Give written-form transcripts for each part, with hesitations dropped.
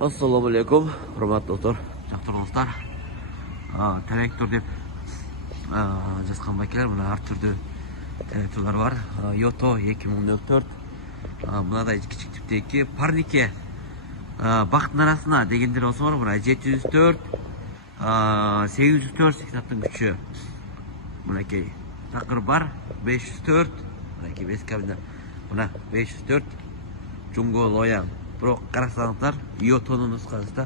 Assalamu alaikum, hurmatli dostlar, jaqtiruvchilar. Traktor deb жазған baklar, mana har turli traktorlar var. Yoto 2014. Mınaday kichik tipdagi parniki. Baxtın arasına degenler olsa var, mana 704, 804 signatın gücü. Bunaki takır var, 504, bunaki 5 kabinler. Buna 504 Jungo Loyan. Biroq qarasаңыздар, Yoto'nun nusxasida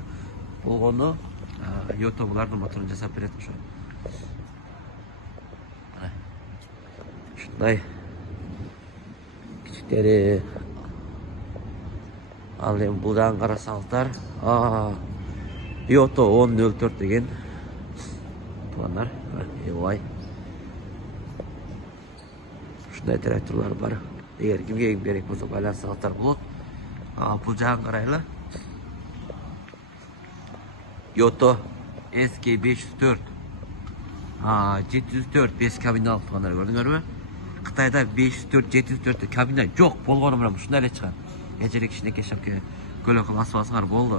bo'lgani, Yoto bularning motorini jasab beradi o'sha. Shunday kichiklari al endi budan qarasаңыздар, Yoto 1004 degan tuanlar, voy. Shunday traktorlar bor. Agar kimga kerak bo'lsa, balansangsizlar bo'ladi. Bu жағын қарайлы. Yoto SK504 704 5 kabinалы туғандар көрдіңдер ме? Қытайда 504-704 кабина жоқ болғаны мына шындай эле чыгат. Кечерек кичинекей шапке көлөк кылып асыңар болды.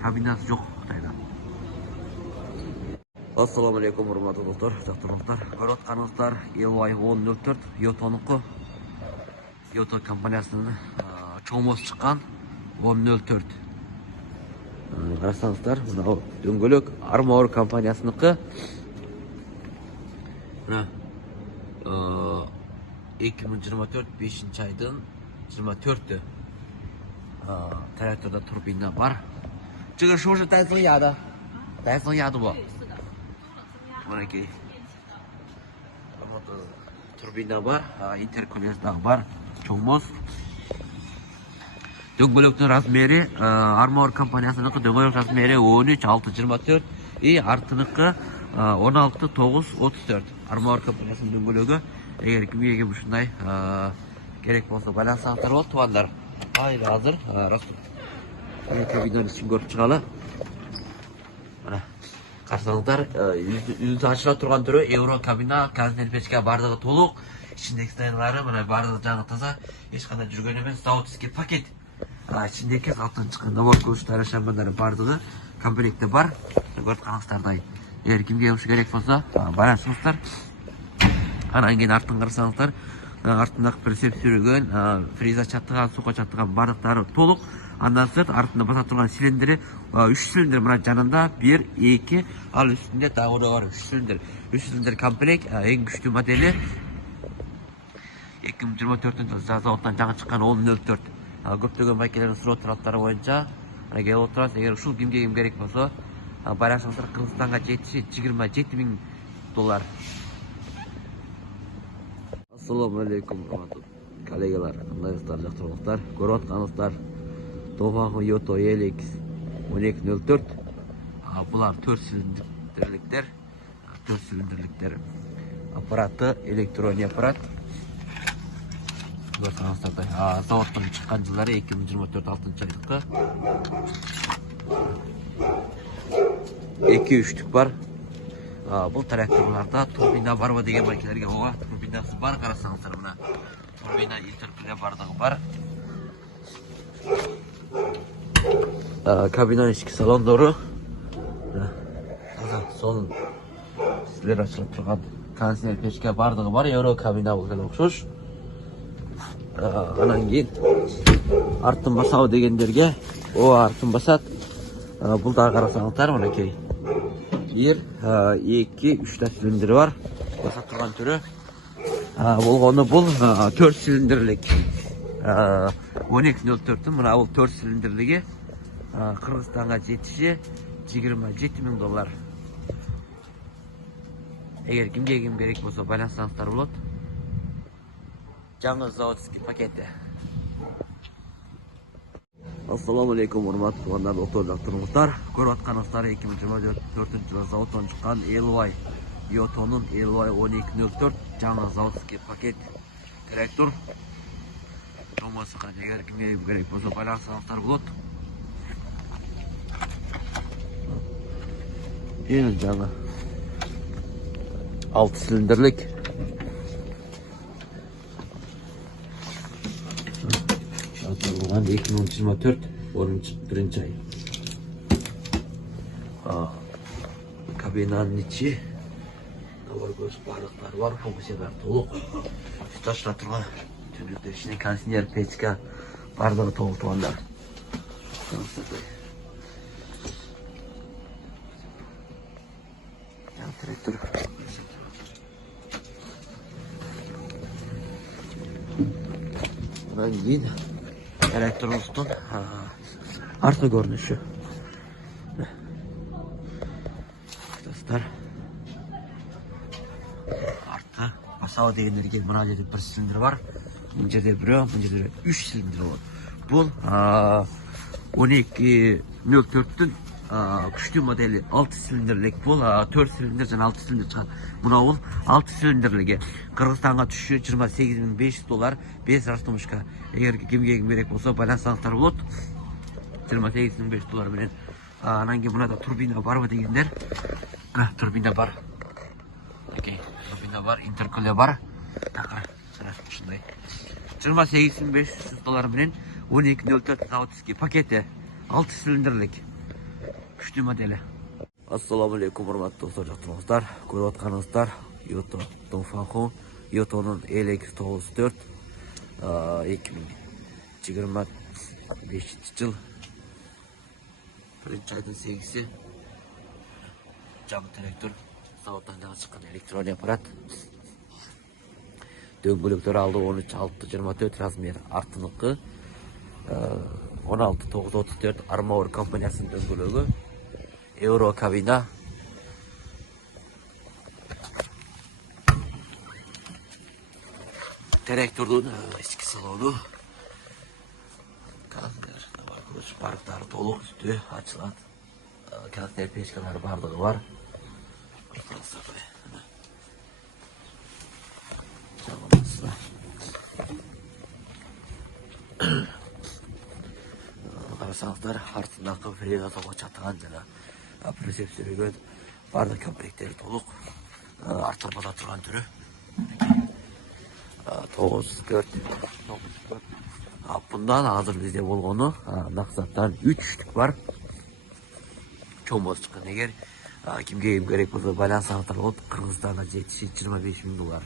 Кабинасы жоқ Қытайда. Ассаламу алейкум, урматтуу достор, жактырмактар. Көрүп атканыңыздар EY 1004 Yoto'нуку. Yoto компаниясынын çoğumuz çıkan 1004. Qarasаңыздар, мына дөңгөлөк Armor компаниясыныкы. Мына 2024 5-айдын 24-ті тракторда турбина бар. 这个是不是带增压的？带增压的不？Мінекей турбина бар, интеркулердагы бар, çoğumuz. Дөңгөлөктүн размери Armor компаниясыныкы дөңгөлөк размери 13-6-24 и артыныкы 16-9-34. Armor компаниясынын дөңгөлөгү. Эгер кимге ушундай керек болсо байлансаңыздар болот, туугандар. Айыл азыр растып. Эки видеонун ишин көрүп чыгалы. Мына карасаңыздар, жүзү ачыла турган түрү Euro кабина, казнел печка бардыгы толук. İçindeki sayıları мына бардыгы жагы таза, эч кандай жүргөн эмес, заводский пакет. İçindeki alttan çıkan nabor koşulları şambanları bardығы komplekte var. Görüp kanıstardayı. Eğer kimge yoğuş gerek olsa bayansınızlar. Anan keyin arttın qarasаңыздар, артындагы прицеп sürügön, фреза чаттыган, сука чаттыган бардыктары толук. Андан сырт артында баса турган силиндри 3 силиндр мына жанында 1, 2, ал үстүндө дагы бар 3 силиндр. 3 силиндр комплект, эң күчтүү модели 2024 заводтан жаңы чыккан 1004. Көптөгөн байкелердин суроо талаптары боюнча келип отурат. Эгер ушул кимге керек болсо, барасаңыздар Кыргызстанга жетиши $27,000. Ассаламу алейкум, коллегалар, кандайсыздар, жактырбактар. Көрүп атканыңыздар Tofago Yoto ELX 1204. Булар 4 силиндрликтер. 4 силиндрликтер. Аппараты электронный аппарат. Заводтан чыккан жылдары 2024 6-айдыкы 2-3 бар. Бул тракторларда турбина барбы деген байкелерге ооба, турбинасы бар. Карасаңыздар, мына турбина интеркулер бардыгы бар. Кабинанын ички салондору сонун силер ачылып турган кондиционер печка бардыгы бар. Euro кабина болгон окшош. Анан кийин артын басабы дегендерге артын басат. Бул дагы карасаңыздар, мынакей 1, 2, 3 силиндри бар. Баса турган түрү болгону бул 4 силиндрлик 1204. Мына бул 4 силиндрлиги Кыргызстанга жетиши $27,000. Эгер кимге керек болсо байлансаңыздар болот. Жаңы заводский пакети. Ассаламу алейкум, урматтуу туугандар, достор, жактырмактар. Көрүп атканыңыздар 2024-жылы заводтон чыккан EY Yoto'нун EY 1204 жаңы заводский пакет трактор. Томосука эгер кимге керек болсо байлансаңыздар болот. Эң жаңы 6 силиндрлик 2024 10-1 ay. Kabinanın içi. Var göz barlıklar var, fonksiyalar толық. Üst açıla turgan tünlükler içinde kondisyoner, pechka barlığı толық tuğanlar. Traktör. Bundan keyin elektrobustun arka görünüşü. Dostlar. Artta basava degenlerge mına жерде bir silindir var. Mına жерде бирөө, мына жерде 3 silindir var. Бұл 12.04'tün күчтүү модели 6 silindirlik. Бұл 4 silindir және 6 silindir чыгат. Мына бул 6 silindirligi. Кыргызстанга түшү $28.500 5 растумушка. Эгер кимге керек болсо байлансаңыздар болот. $28.500 менен. Анан кийин мынада турбина барбы дегендер. Турбина бар. Окей, турбина бар, интеркулер бар. Такыр, ушундай. $28.500 менен 12.04 заводский пакети 6 silindirlik. Күчтүү модели. Ассаламу алейкум, урматтуу жактырыңыздар. Көрүп атканыңыздар Yota Dongfang, Yota'nın ELX94 2025 yıl birinci aydan 8'i cam traktör zavoddan çıkan elektronik aparat. Dön bölükleri aldı 13.624 razmer artınıkı 16.934 Armor kompaniyasının dön bölüğü Euro kabina. Traktörün eski salonu. Kanatlar var, kuruş parklar толық üstü açılan. Kanatlar peşkalar bardağı var. Қарасаңыздар артындағы фреза тоға чатыған жана прицеп сүреген барлық комплекттері толық. Артырмада тұрған түрі 94. Bundan hazır bizde болгону мақсаттан 3 штук бар. Чоң болуп чыккан. Эгер кимге керек болсо байлансаңыздар болот. Кыргызстанда жетиши $25.000.